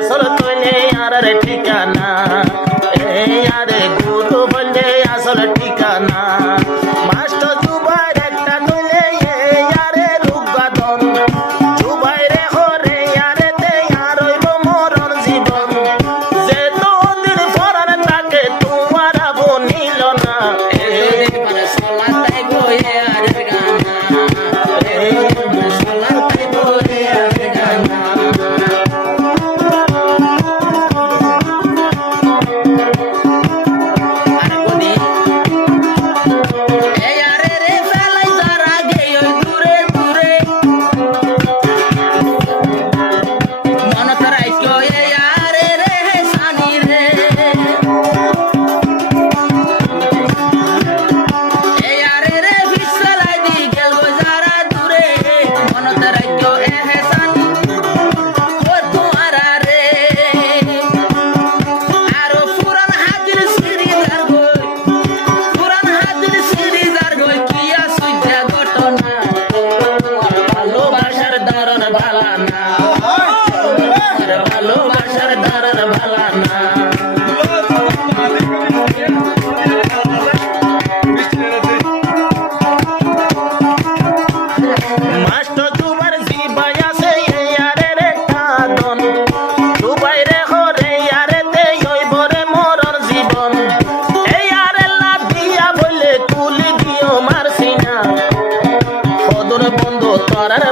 আসল তৈলে আর ঠিকানা আরে গুরু বললে আসল ঠিকানা মাস্টার জুবাইর একটা তৈলে আরে রূপগাদন জুবাইরে হরে আরে তে আর হইব মরণ জীবন যে তোদিন ফরার তাকে তোমার বনিল না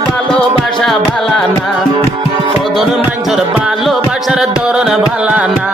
ভালোবাসা ভালা না খোদন মাঞ্জর ভালোবাসার ধরন ভালা না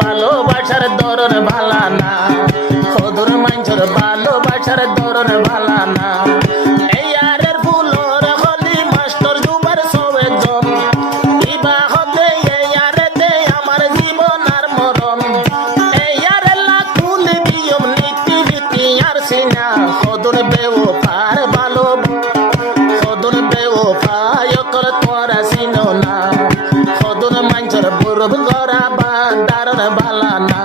ভালোবাসার ধরন ভালা না খোদর মাঞ্জর ভালোবাসার ধরন ভালা না এই আরের ফুলর হলি মাস্টার জুবার সবেজন ইবা হতে এই আরেতে আমার জীবন আর মরণ এই আরের লাকুল দিয়ম নীতি রীতি আর সিনা খোদর বেওফার ভালো খোদর বেওফায় কর তোরা সিনো না খোদর মাঞ্জর বুরব গরা দারণ ভালা না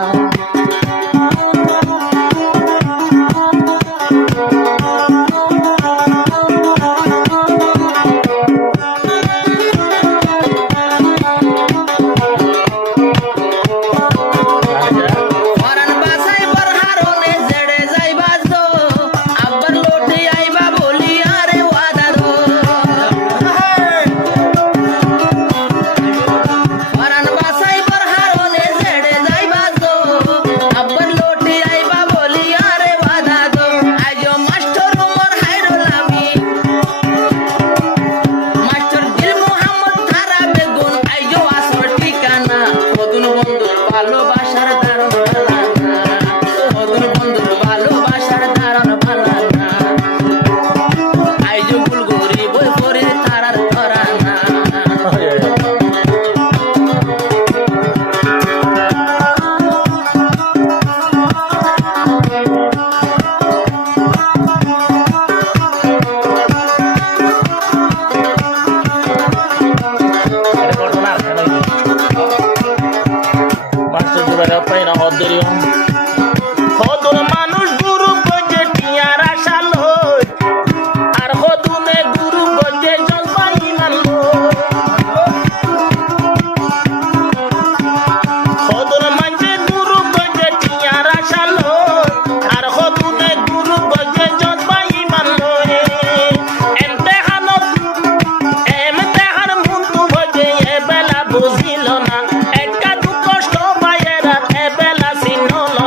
বুঝিল না একা দুঃখ কষ্ট মায়েরা এবেলা চিনল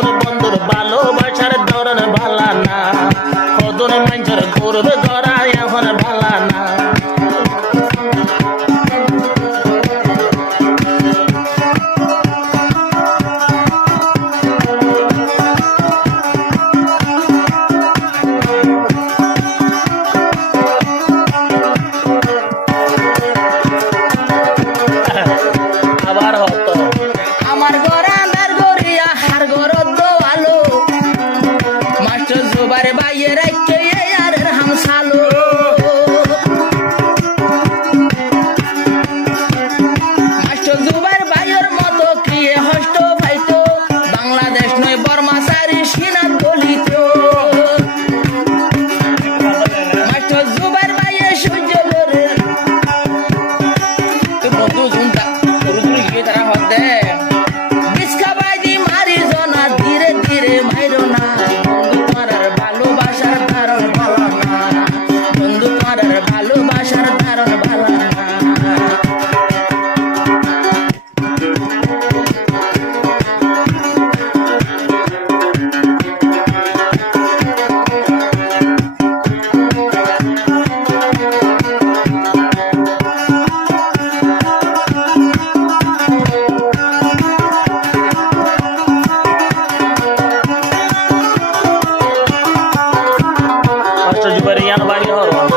খোদন বন্ধুর ভালোবাসার ধরন ভালা না খোদন মানুষের করবে গড়া এখন ভালা না Yang banyak orang